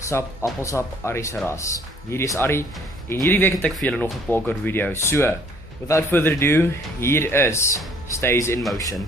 Sap, appelsap, Ari se ras. Hierdie is Ari en hierdie week het ek vir julle nog 'n parkour video. So, without further ado, hier is Stays in Motion.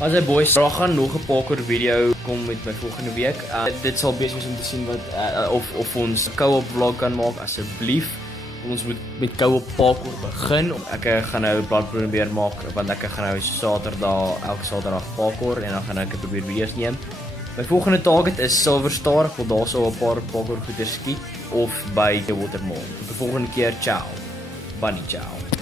As hy boys, daar gaan nog 'n parkour video kom met my volgende week. Dit sal besig wees om te sien wat of ons co-op vlog kan maak asseblief. Ons moet met co-op parkour begin. Ek gaan nou 'n plan probeer maak want ek gaan nou elke Saterdag parkour en dan gaan ek probeer video's neem. My volgende target is Silver Star. Ek wil daarso 'n paar parkour goeders skiet. of by Watermall. Tot die volgende keer, ciao. Bunny ciao.